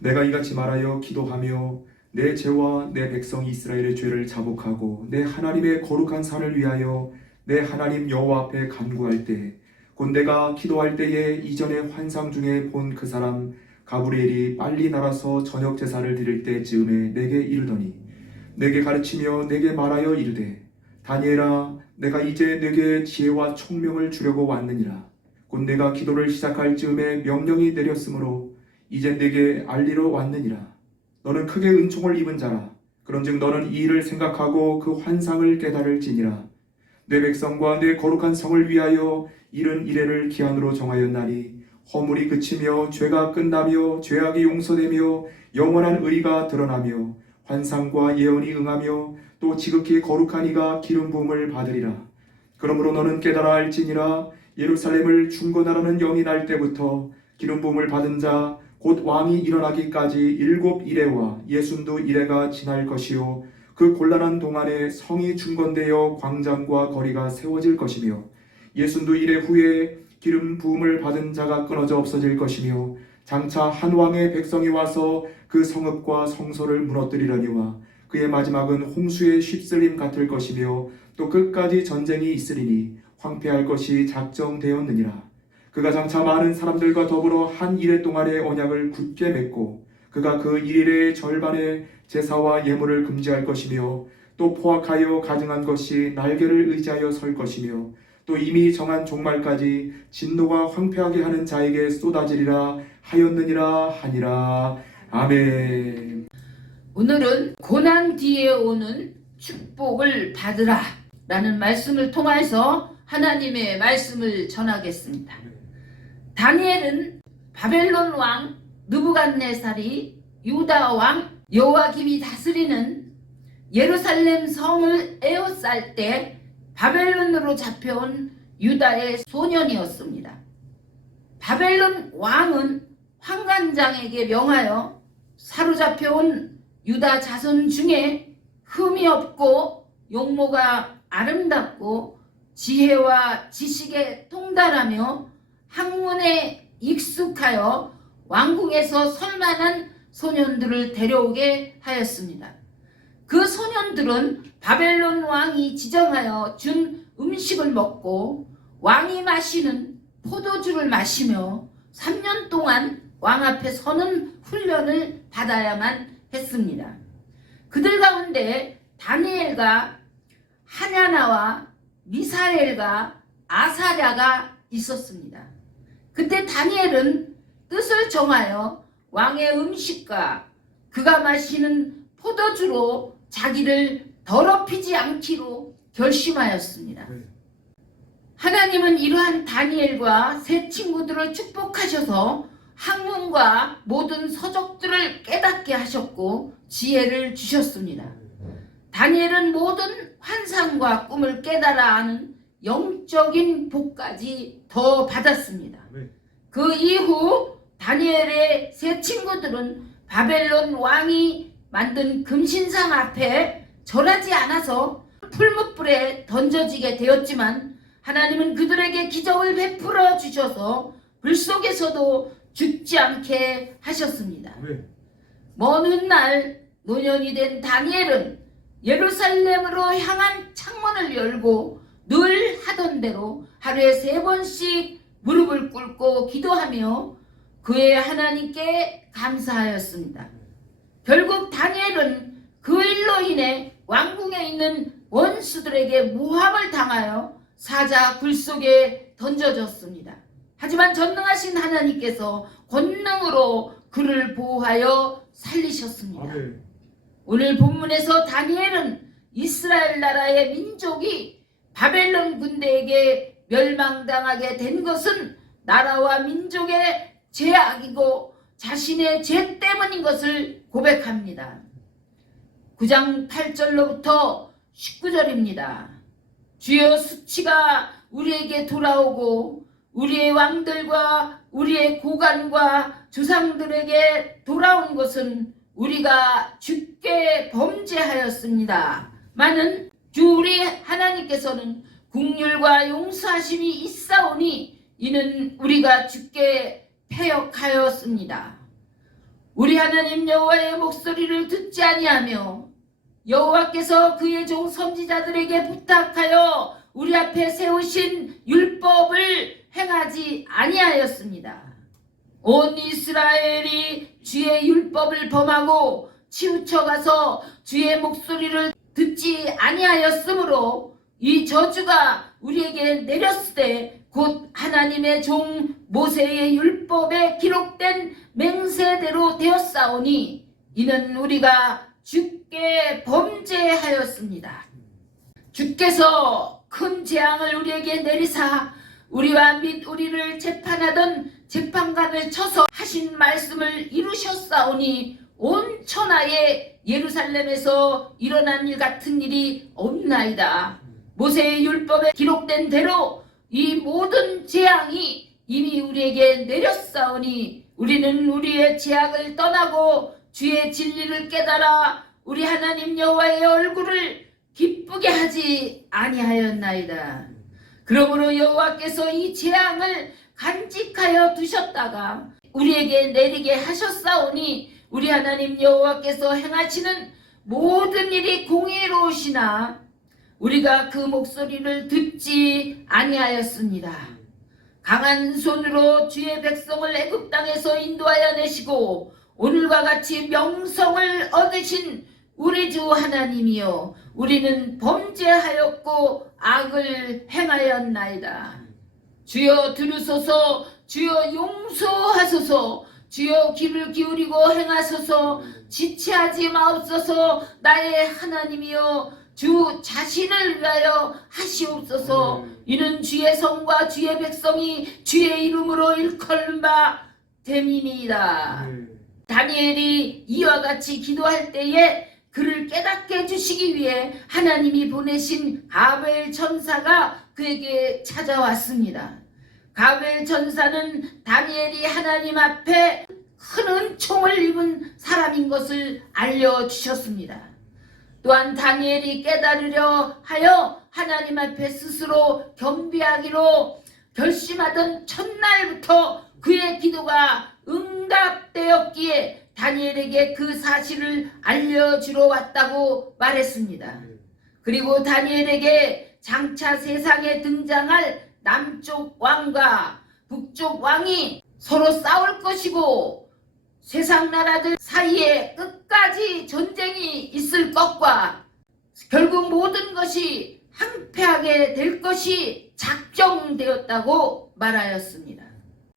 내가 이같이 말하여 기도하며 내 죄와 내 백성 이스라엘의 죄를 자복하고 내 하나님의 거룩한 산을 위하여 내 하나님 여호와 앞에 간구할 때 곧 내가 기도할 때에 이전에 환상 중에 본 그 사람 가브리엘이 빨리 날아서 저녁 제사를 드릴 때 즈음에 내게 이르더니 내게 가르치며 내게 말하여 이르되 다니엘아 내가 이제 내게 지혜와 총명을 주려고 왔느니라. 곧 내가 기도를 시작할 즈음에 명령이 내렸으므로 이제 내게 알리러 왔느니라. 너는 크게 은총을 입은 자라. 그런즉 너는 이 일을 생각하고 그 환상을 깨달을지니라. 내 백성과 내 거룩한 성을 위하여 이른 이래를 기한으로 정하였나니 허물이 그치며 죄가 끝나며 죄악이 용서되며 영원한 의가 드러나며 환상과 예언이 응하며 또 지극히 거룩한 이가 기름 부음을 받으리라. 그러므로 너는 깨달아 알지니라. 예루살렘을 중건하라는 영이 날 때부터 기름 부음을 받은 자 곧 왕이 일어나기까지 7 이레와 62 이레가 지날 것이요 그 곤란한 동안에 성이 중건되어 광장과 거리가 세워질 것이며 62 이레 후에 기름 부음을 받은 자가 끊어져 없어질 것이며 장차 한 왕의 백성이 와서 그 성읍과 성소를 무너뜨리려니와 그의 마지막은 홍수의 휩쓸림 같을 것이며 또 끝까지 전쟁이 있으리니 황폐할 것이 작정되었느니라. 그가 장차 많은 사람들과 더불어 한 이레 동안의 언약을 굳게 맺고 그가 그 일일의 절반의 제사와 예물을 금지할 것이며 또 포악하여 가증한 것이 날개를 의지하여 설 것이며 또 이미 정한 종말까지 진노가 황폐하게 하는 자에게 쏟아지리라 하였느니라 하니라. 아멘. 오늘은 고난 뒤에 오는 축복을 받으라 라는 말씀을 통해서 하나님의 말씀을 전하겠습니다. 다니엘은 바벨론 왕 느부갓네살이 유다 왕 여호야김이 다스리는 예루살렘 성을 에워쌀 때 바벨론으로 잡혀온 유다의 소년이었습니다. 바벨론 왕은 환관장에게 명하여 사로잡혀온 유다 자손 중에 흠이 없고 용모가 아름답고 지혜와 지식에 통달하며 학문에 익숙하여 왕궁에서 설만한 소년들을 데려오게 하였습니다. 그 소년들은 바벨론 왕이 지정하여 준 음식을 먹고 왕이 마시는 포도주를 마시며 3년 동안 왕 앞에 서는 훈련을 받아야만 했습니다. 그들 가운데 다니엘과 하냐나와 미사엘과 아사랴가 있었습니다. 그때 다니엘은 뜻을 정하여 왕의 음식과 그가 마시는 포도주로 자기를 더럽히지 않기로 결심하였습니다. 하나님은 이러한 다니엘과 세 친구들을 축복하셔서 학문과 모든 서적들을 깨닫게 하셨고 지혜를 주셨습니다. 다니엘은 모든 환상과 꿈을 깨달아 아는 영적인 복까지 더 받았습니다. 그 이후 다니엘의 세 친구들은 바벨론 왕이 만든 금신상 앞에 절하지 않아서 풀무불에 던져지게 되었지만 하나님은 그들에게 기적을 베풀어 주셔서 불 속에서도 죽지 않게 하셨습니다. 먼 훗날 노년이 된 다니엘은 예루살렘으로 향한 창문을 열고 늘 하던 대로 하루에 3번씩 무릎을 꿇고 기도하며 그의 하나님께 감사하였습니다. 결국 다니엘은 그 일로 인해 왕궁에 있는 원수들에게 모함을 당하여 사자 굴 속에 던져졌습니다. 하지만 전능하신 하나님께서 권능으로 그를 보호하여 살리셨습니다. 오늘 본문에서 다니엘은 이스라엘 나라의 민족이 바벨론 군대에게 멸망당하게 된 것은 나라와 민족의 죄악이고 자신의 죄 때문인 것을 고백합니다. 9장 8절로부터 19절입니다. 주여 수치가 우리에게 돌아오고 우리의 왕들과 우리의 고관과 조상들에게 돌아온 것은 우리가 주께 범죄하였습니다. 많은 주 우리 하나님께서는 긍휼과 용서하심이 있사오니 이는 우리가 주께 패역하였습니다. 우리 하나님 여호와의 목소리를 듣지 아니하며 여호와께서 그의 종 선지자들에게 부탁하여 우리 앞에 세우신 율법을 행하지 아니하였습니다. 온 이스라엘이 주의 율법을 범하고 치우쳐가서 주의 목소리를 듣지 아니하였으므로 이 저주가 우리에게 내렸을 때 곧 하나님의 종 모세의 율법에 기록된 맹세대로 되었사오니 이는 우리가 주께 범죄하였습니다. 주께서 큰 재앙을 우리에게 내리사 우리와 및 우리를 재판하던 재판관을 쳐서 하신 말씀을 이루셨사오니 온 천하에 예루살렘에서 일어난 일 같은 일이 없나이다. 모세의 율법에 기록된 대로 이 모든 재앙이 이미 우리에게 내렸사오니 우리는 우리의 죄악을 떠나고 주의 진리를 깨달아 우리 하나님 여호와의 얼굴을 기쁘게 하지 아니하였나이다. 그러므로 여호와께서 이 재앙을 간직하여 두셨다가 우리에게 내리게 하셨사오니 우리 하나님 여호와께서 행하시는 모든 일이 공의로우시나 우리가 그 목소리를 듣지 아니하였습니다. 강한 손으로 주의 백성을 애굽 땅에서 인도하여 내시고 오늘과 같이 명성을 얻으신 우리 주 하나님이여 우리는 범죄하였고 악을 행하였나이다. 주여 들으소서, 주여 용서하소서, 주여 귀를 기울이고 행하소서, 지체하지 마옵소서. 나의 하나님이여 주 자신을 위하여 하시옵소서. 이는 주의 성과 주의 백성이 주의 이름으로 일컬는 바 됨이니이다. 다니엘이 이와 같이 기도할 때에 그를 깨닫게 해주시기 위해 하나님이 보내신 가브엘 천사가 그에게 찾아왔습니다. 가브엘 천사는 다니엘이 하나님 앞에 큰 은총을 입은 사람인 것을 알려주셨습니다. 또한 다니엘이 깨달으려 하여 하나님 앞에 스스로 겸비하기로 결심하던 첫날부터 그의 기도가 응답되었기에 다니엘에게 그 사실을 알려주러 왔다고 말했습니다. 그리고 다니엘에게 장차 세상에 등장할 남쪽 왕과 북쪽 왕이 서로 싸울 것이고 세상 나라들 사이에 끝까지 전쟁이 있을 것과 결국 모든 것이 항폐하게 될 것이 작정되었다고 말하였습니다.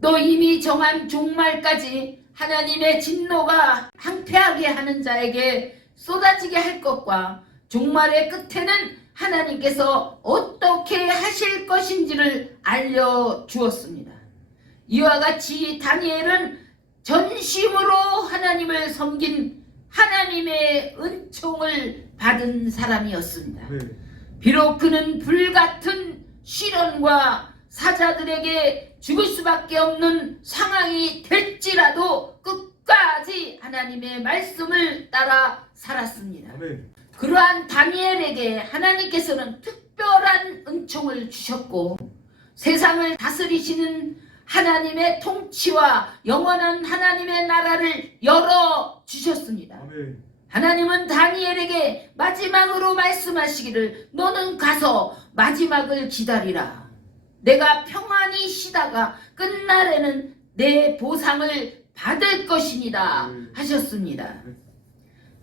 또 이미 정한 종말까지 하나님의 진노가 항폐하게 하는 자에게 쏟아지게 할 것과 종말의 끝에는 하나님께서 어떻게 하실 것인지를 알려주었습니다. 이와 같이 다니엘은 전심으로 하나님을 섬긴 하나님의 은총을 받은 사람이었습니다. 비록 그는 불같은 시련과 사자들에게 죽을 수밖에 없는 상황이 될지라도 끝까지 하나님의 말씀을 따라 살았습니다. 그러한 다니엘에게 하나님께서는 특별한 은총을 주셨고 세상을 다스리시는 하나님의 통치와 영원한 하나님의 나라를 열어주셨습니다. 하나님은 다니엘에게 마지막으로 말씀하시기를 너는 가서 마지막을 기다리라. 내가 평안히 쉬다가 끝날에는 내 보상을 받을 것이니라 하셨습니다.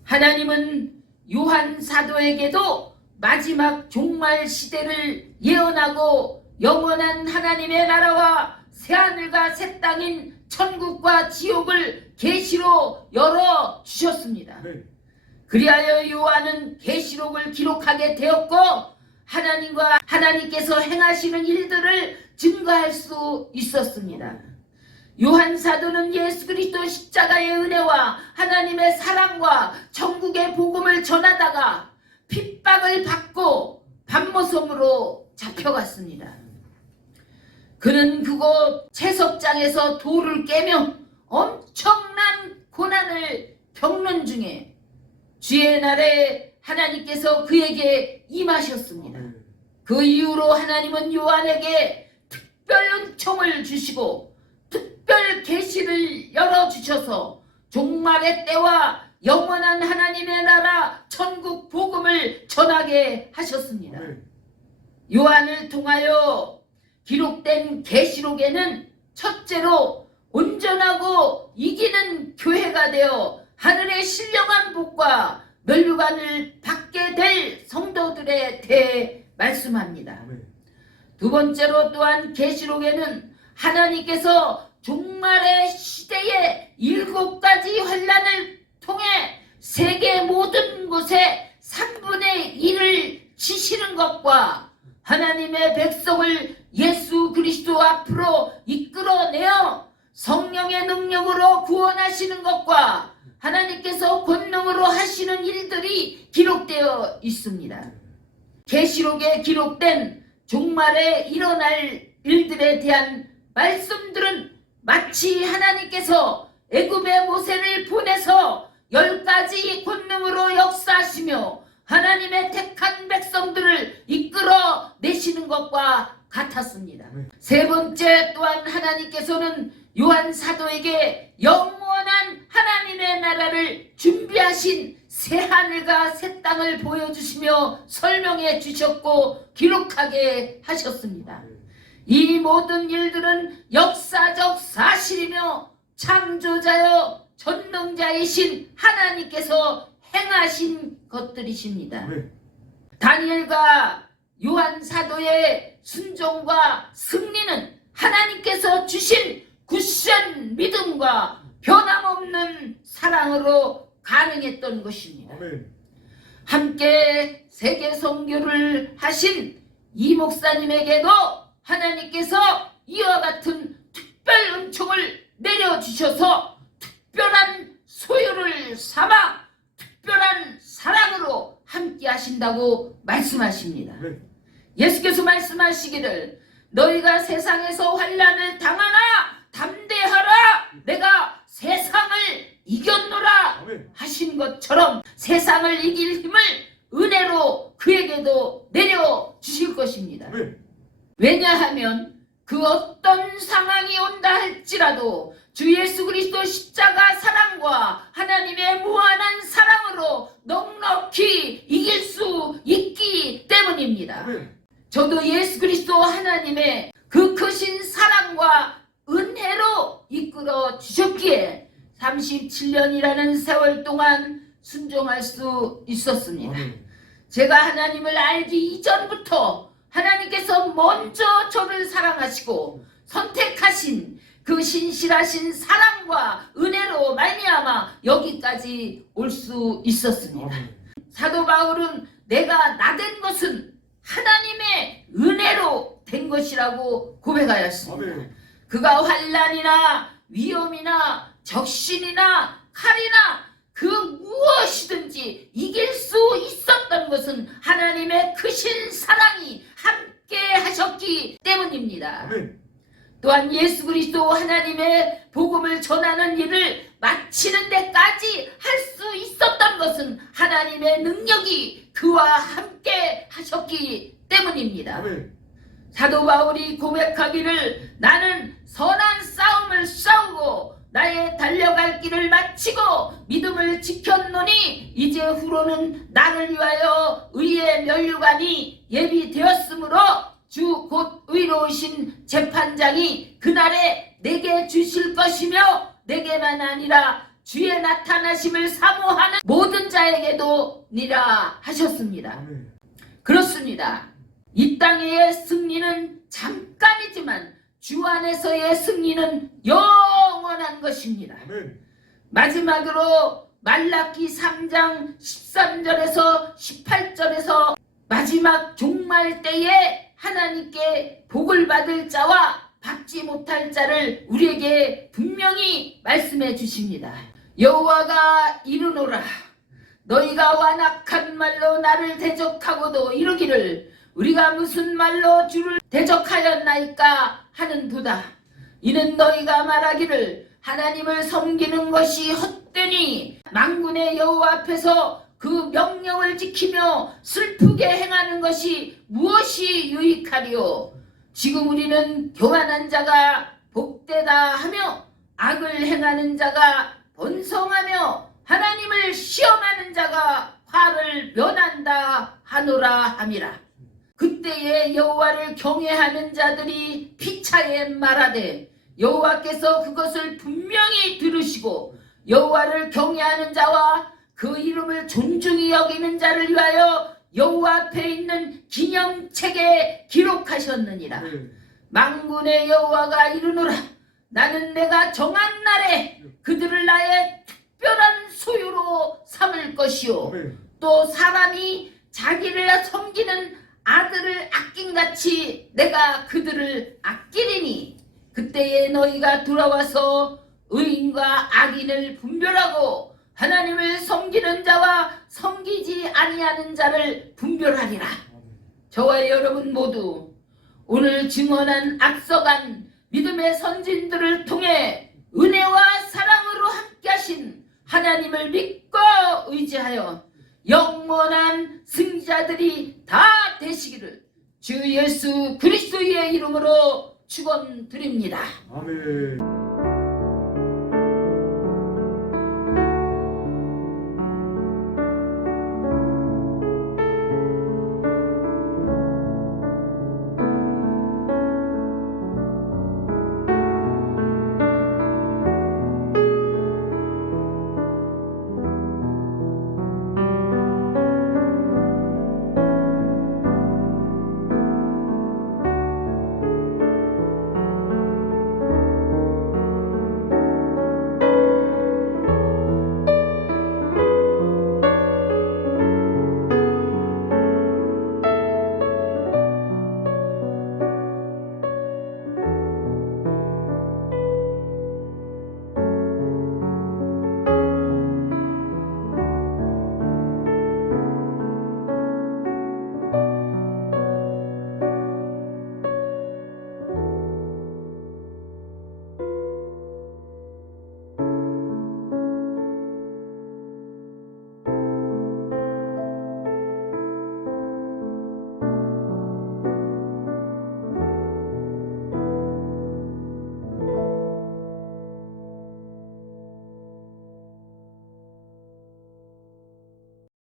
하나님은 요한 사도에게도 마지막 종말 시대를 예언하고 영원한 하나님의 나라와 새하늘과 새 땅인 천국과 지옥을 계시로 열어주셨습니다. 그리하여 요한은 계시록을 기록하게 되었고 하나님과 하나님께서 행하시는 일들을 증거할 수 있었습니다. 요한 사도는 예수 그리스도 십자가의 은혜와 하나님의 사랑과 천국의 복음을 전하다가 핍박을 받고 밤모섬으로 잡혀갔습니다. 그는 그곳 채석장에서 돌을 깨며 엄청난 고난을 겪는 중에 주의 날에 하나님께서 그에게 임하셨습니다. 그 이후로 하나님은 요한에게 특별 은총을 주시고 특별 계시를 열어주셔서 종말의 때와 영원한 하나님의 나라 천국 복음을 전하게 하셨습니다. 요한을 통하여 기록된 계시록에는 첫째로 온전하고 이기는 교회가 되어 하늘의 신령한 복과 면류관을 받게 될 성도들에 대해 말씀합니다. 두 번째로 또한 계시록에는 하나님께서 종말의 시대에 7가지 환난을 통해 세계 모든 곳에 3분의 1을 치시는 것과 하나님의 백성을 예수 그리스도 앞으로 이끌어내어 성령의 능력으로 구원하시는 것과 하나님께서 권능으로 하시는 일들이 기록되어 있습니다. 계시록에 기록된 종말에 일어날 일들에 대한 말씀들은 마치 하나님께서 애굽의 모세를 보내서 10가지 권능으로 역사하시며 하나님의 택한 백성들을 이끌어내시는 것과 같았습니다. 세 번째 또한 하나님께서는 요한 사도에게 영원한 하나님의 나라를 준비하신 새하늘과 새 땅을 보여주시며 설명해 주셨고 기록하게 하셨습니다. 이 모든 일들은 역사적 사실이며 창조자여 전능자이신 하나님께서 행하신 것들이십니다. 다니엘과 요한 사도의 순종과 승리는 하나님께서 주신 굳센 믿음과 변함없는 사랑으로 가능했던 것입니다. 함께 세계 선교를 하신 이 목사님에게도 하나님께서 이와 같은 특별 은총을 내려주셔서 특별한 소유를 삼아 특별한 사랑으로 함께 하신다고 말씀하십니다. 예수께서 말씀하시기를 너희가 세상에서 환난을 당하나 담대하라 내가 세상을 이겼노라 하신 것처럼 세상을 이길 힘을 은혜로 그에게도 내려주실 것입니다. 왜냐하면 그 어떤 상황이 온다 할지라도 주 예수 그리스도 십자가 사랑과 하나님의 무한한 사랑으로 넉넉히 이길 수 있기 때문입니다. 저도 예수 그리스도 하나님의 그 크신 사랑과 은혜로 이끌어 주셨기에 37년이라는 세월 동안 순종할 수 있었습니다. 제가 하나님을 알기 이전부터 하나님께서 먼저 저를 사랑하시고 선택하신 그 신실하신 사랑과 은혜로 말미암아 여기까지 올 수 있었습니다. 사도 바울은 내가 나된 것은 하나님의 은혜로 된 것이라고 고백하였습니다. 그가 환난이나 위험이나 적신이나 칼이나 그 무엇이든지 이길 수 있었던 것은 하나님의 크신 사랑이 함께 하셨기 때문입니다. 또한 예수 그리스도 하나님의 복음을 전하는 일을 마치는 데까지 할 수 있었던 것은 하나님의 능력이 그와 함께 하셨기 때문입니다. 사도 바울이 고백하기를 나는 선한 싸움을 싸우고 나의 달려갈 길을 마치고 믿음을 지켰노니 이제 후로는 나를 위하여 의의 면류관이 예비되었으므로 주 곧 의로우신 재판장이 그날에 내게 주실 것이며 내게만 아니라 주의 나타나심을 사모하는 모든 자에게도 니라 하셨습니다. 그렇습니다. 이 땅의 승리는 잠깐이지만 주 안에서의 승리는 영원한 것입니다. 마지막으로 말라기 3장 13절에서 18절에서 마지막 종말 때에 하나님께 복을 받을 자와 받지 못할 자를 우리에게 분명히 말씀해 주십니다. 여호와가 이르노라 너희가 완악한 말로 나를 대적하고도 이르기를 우리가 무슨 말로 주를 대적하였나이까 하는도다. 이는 너희가 말하기를 하나님을 섬기는 것이 헛되니 만군의 여호와 앞에서 그 명령을 지키며 슬프게 행하는 것이 무엇이 유익하리요. 지금 우리는 교만한 자가 복되다 하며 악을 행하는 자가 번성하며 하나님을 시험하는 자가 화를 면한다 하노라 함이라. 그때에 여호와를 경외하는 자들이 피차에 말하되 여호와께서 그것을 분명히 들으시고 여호와를 경외하는 자와 그 이름을 존중히 여기는 자를 위하여 여호와 앞에 있는 기념책에 기록하셨느니라. 만군의 여호와가 이르노라. 나는 내가 정한 날에 그들을 나의 특별한 소유로 삼을 것이요 또 사람이 자기를 섬기는 아들을 아낀같이 내가 그들을 아끼리니 그때에 너희가 돌아와서 의인과 악인을 분별하고 하나님을 섬기는 자와 섬기지 아니하는 자를 분별하리라. 저와 여러분 모두 오늘 증언한 앞서간 믿음의 선진들을 통해 은혜와 사랑으로 함께하신 하나님을 믿고 의지하여 영원한 승자들이 다 되시기를 주 예수 그리스도의 이름으로 축원드립니다. 아멘.